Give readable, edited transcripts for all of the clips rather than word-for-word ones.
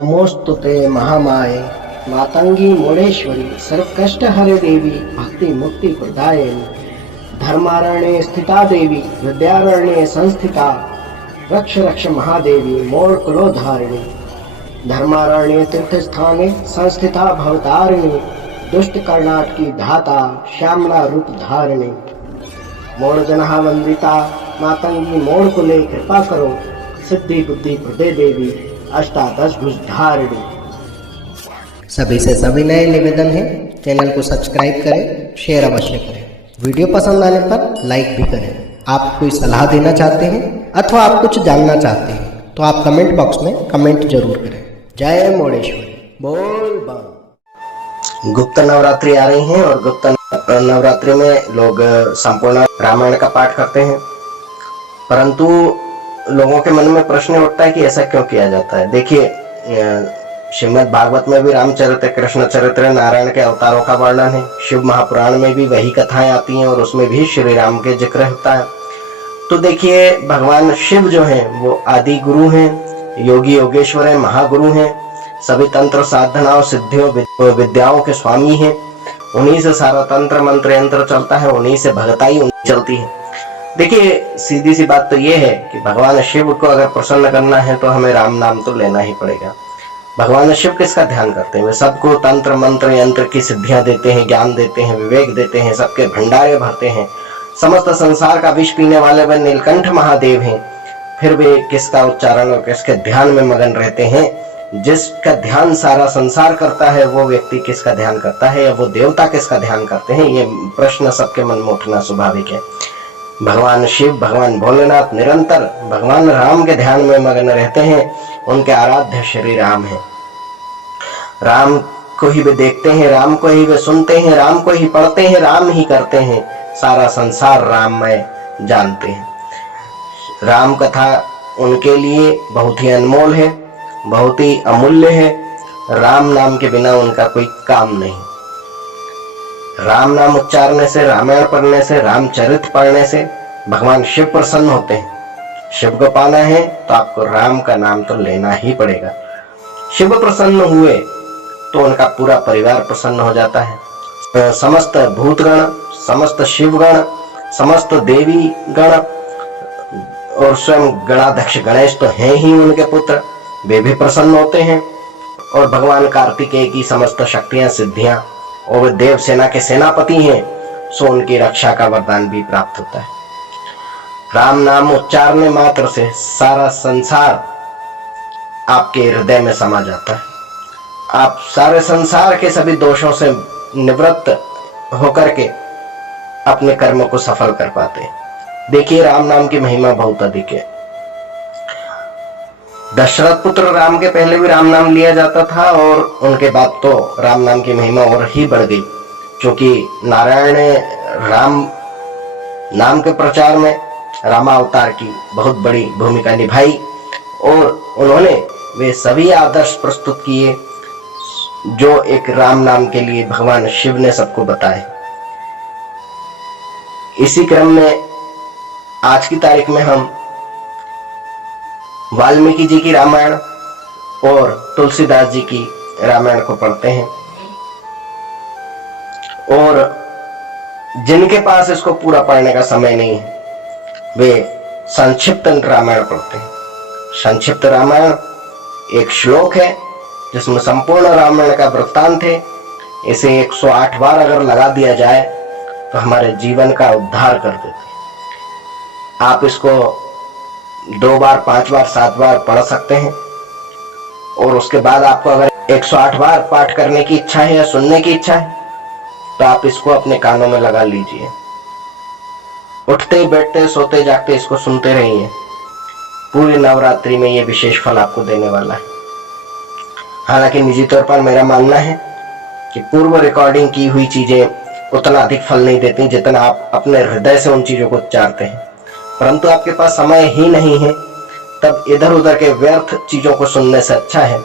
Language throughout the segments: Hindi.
नमोस्तुते महामाये मातंगी मोड़ेश्वरी सर्वकष्ट हरे देवी भक्ति मुक्ति प्रदायिनी धर्मारण्ये स्थिता देवी विद्यारण्ये संस्थिता रक्ष रक्ष महादेवी मोड़ कुलोधारिणी धर्मारण्ये तीर्थ स्थाने संस्थिता भवतारिणी दुष्ट कर्णाट की धाता श्यामला रूप धारिणी मोड़ जनहा वंदिता मातंगी मोड़ कुले कृपा करो सिद्धि बुद्धि प्रदे देवी अष्टादश भुज धारिणी। सभी से सविनय निवेदन है, चैनल को सब्सक्राइब करें, शेयर अवश्य करें। वीडियो पसंद आने पर लाइक भी करें। आप कोई सलाह देना चाहते हैं अथवा आप कुछ जानना चाहते हैं तो आप कमेंट बॉक्स में कमेंट जरूर करें। जय मोड़ेश्वरी बोल बम। गुप्त नवरात्रि आ रही हैं और गुप्त नवरात्रि में लोग संपूर्ण रामायण का पाठ करते हैं, परंतु लोगों के मन में प्रश्न उठता है कि ऐसा क्यों किया जाता है। देखिए, श्रीमद् भागवत में भी रामचरित्र, कृष्ण चरित्र, नारायण के अवतारों का वर्णन है। शिव महापुराण में भी वही कथाएं आती हैं और उसमें भी श्री राम के जिक्र होता है। तो देखिए, भगवान शिव जो हैं वो आदि गुरु हैं, योगी योगेश्वर हैं, महागुरु हैं, सभी तंत्र साधनाओं सिद्धियों विद्याओं के स्वामी हैं। उन्हीं से सारा तंत्र मंत्र यंत्र चलता है, उन्हीं से भगताई चलती है। देखिए, सीधी सी बात तो ये है कि भगवान शिव को अगर प्रसन्न करना है तो हमें राम नाम तो लेना ही पड़ेगा। भगवान शिव किसका ध्यान करते हैं? वे सबको तंत्र मंत्र यंत्र की सिद्धियां देते हैं, ज्ञान देते हैं, विवेक देते हैं, सबके भंडारे भरते हैं। समस्त संसार का विष पीने वाले वे नीलकंठ महादेव हैं। फिर वे किसका उच्चारण और किसके ध्यान में मगन रहते हैं? जिसका ध्यान सारा संसार करता है वो व्यक्ति किसका ध्यान करता है, या वो देवता किसका ध्यान करते हैं? ये प्रश्न सबके मन में उठना स्वाभाविक है। भगवान शिव, भगवान भोलेनाथ निरंतर भगवान राम के ध्यान में मग्न रहते हैं। उनके आराध्य श्री राम हैं। राम को ही वे देखते हैं, राम को ही वे सुनते हैं, राम को ही पढ़ते हैं, राम ही करते हैं। सारा संसार राममय जानते हैं। राम कथा उनके लिए बहुत ही अनमोल है, बहुत ही अमूल्य है। राम नाम के बिना उनका कोई काम नहीं। राम नाम उच्चारने से, रामायण पढ़ने से, रामचरित पढ़ने से भगवान शिव प्रसन्न होते हैं। शिव को पाना है तो आपको राम का नाम तो लेना ही पड़ेगा। शिव प्रसन्न हुए तो उनका पूरा परिवार प्रसन्न हो जाता है। समस्त भूतगण, समस्त शिवगण, समस्त देवी गण और स्वयं गणाध्यक्ष गणेश तो हैं ही उनके पुत्र, वे भी प्रसन्न होते हैं। और भगवान कार्तिकेय की समस्त शक्तियां सिद्धियां, और वे देव सेना के सेनापति हैं, सो उनकी रक्षा का वरदान भी प्राप्त होता है। राम नाम उच्चारने मात्र से सारा संसार आपके हृदय में समा जाता है। आप सारे संसार के सभी दोषों से निवृत्त होकर के अपने कर्म को सफल कर पाते हैं। देखिए, राम नाम की महिमा बहुत अधिक है। दशरथ पुत्र राम के पहले भी राम नाम लिया जाता था और उनके बाद तो राम नाम की महिमा और ही बढ़ गई, क्योंकि नारायण ने राम नाम के प्रचार में रामावतार की बहुत बड़ी भूमिका निभाई और उन्होंने वे सभी आदर्श प्रस्तुत किए जो एक राम नाम के लिए भगवान शिव ने सबको बताए। इसी क्रम में आज की तारीख में हम वाल्मीकि जी की रामायण और तुलसीदास जी की रामायण को पढ़ते हैं, और जिनके पास इसको पूरा पढ़ने का समय नहीं है वे संक्षिप्त रामायण पढ़ते हैं। संक्षिप्त रामायण एक श्लोक है जिसमें संपूर्ण रामायण का वृत्तांत है। इसे 108 बार अगर लगा दिया जाए तो हमारे जीवन का उद्धार कर देते हैं। आप इसको 2 बार, 5 बार, 7 बार पढ़ सकते हैं, और उसके बाद आपको अगर 108 बार पाठ करने की इच्छा है या सुनने की इच्छा है तो आप इसको अपने कानों में लगा लीजिए। उठते बैठते सोते जागते इसको सुनते रहिए। पूरी नवरात्रि में ये विशेष फल आपको देने वाला है। हालांकि निजी तौर पर मेरा मानना है कि पूर्व रिकॉर्डिंग की हुई चीजें उतना अधिक फल नहीं देती जितना आप अपने हृदय से उन चीजों को उच्चारते हैं, परंतु आपके पास समय ही नहीं है, तब इधर उधर के व्यर्थ चीजों को सुनने से अच्छा है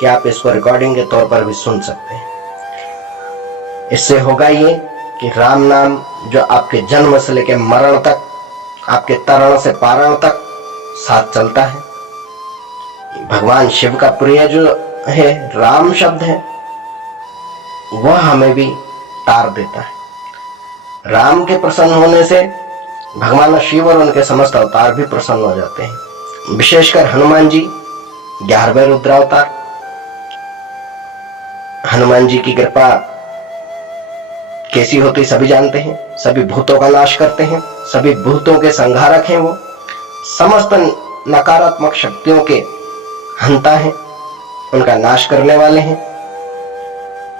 कि आप इसको रिकॉर्डिंग के तौर पर भी सुन सकते हैं। इससे होगा ये कि राम नाम जो आपके जन्म से लेकर मरण तक, आपके तरण से पारण तक साथ चलता है। भगवान शिव का प्रिय जो है, राम शब्द है, वह हमें भी तार देता है। राम के प्रसन्न होने से भगवान शिव और उनके समस्त अवतार भी प्रसन्न हो जाते हैं। विशेषकर हनुमान जी 11वें रुद्रावतार। हनुमान जी की कृपा कैसी होती सभी जानते हैं। सभी भूतों का नाश करते हैं, सभी भूतों के संहारक हैं, वो समस्त नकारात्मक शक्तियों के हंता हैं, उनका नाश करने वाले हैं।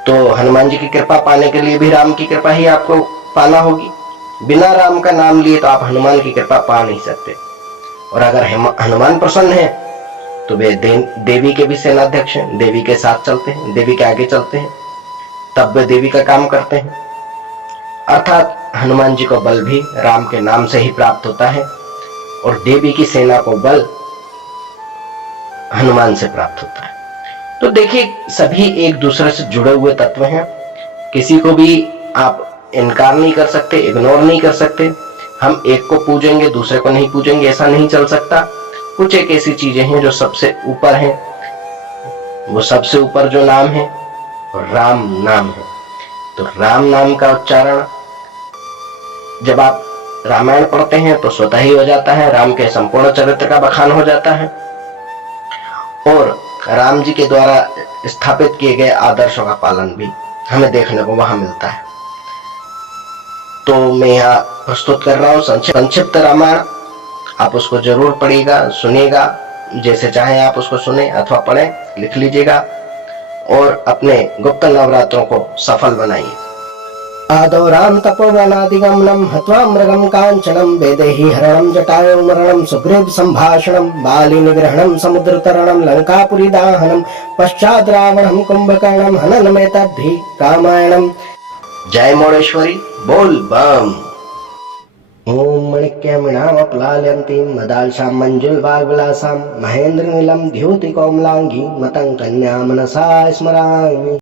तो हनुमान जी की कृपा पाने के लिए भी राम की कृपा ही आपको पाना होगी। बिना राम का नाम लिए तो आप हनुमान की कृपा पा नहीं सकते। और अगर हनुमान प्रसन्न है तो वे देवी के भी सेनाध्यक्ष हैं, देवी के साथ चलते हैं, देवी के आगे चलते हैं, तब वे देवी का काम करते हैं। अर्थात हनुमान जी को बल भी राम के नाम से ही प्राप्त होता है और देवी की सेना को बल हनुमान से प्राप्त होता है। तो देखिए, सभी एक दूसरे से जुड़े हुए तत्व हैं। किसी को भी आप इनकार नहीं कर सकते, इग्नोर नहीं कर सकते। हम एक को पूजेंगे दूसरे को नहीं पूजेंगे, ऐसा नहीं चल सकता। कुछ एक ऐसी चीजें हैं जो सबसे ऊपर हैं। वो सबसे ऊपर जो नाम है राम नाम है। तो राम नाम का उच्चारण जब आप रामायण पढ़ते हैं तो स्वतः ही हो जाता है, राम के संपूर्ण चरित्र का बखान हो जाता है और राम जी के द्वारा स्थापित किए गए आदर्शों का पालन भी हमें देखने को वहां मिलता है। तो मैं यहाँ प्रस्तुत कर रहा हूँ संक्षिप्त रामायण। आप उसको जरूर पढ़िएगा, सुनिएगा, जैसे चाहे आप उसको सुने अथवा पढ़ें, लिख लीजिएगा और अपने गुप्त नवरात्रों को सफल बनाइए। आदौ राम तपोवनादिगमनं हत्वा मृगं कांचनं वैदेही हरणं जटायु मरणं सुग्रीव संभाषणं बाली निग्रहणं समुद्रतरणं लंकापुरी दाहनं पश्चात् रावणं कुंभकर्णं हननमेतद्धि रामायणं। जय मोडेश्वरी, बोल बम। ओम मणिक्यमिणामप्लाल्यन्तीं मदालसां मंजुलवाग्विलासां महेन्द्रनीलं द्युतिकोमलांगी मतं कन्या मनसा स्मरामि।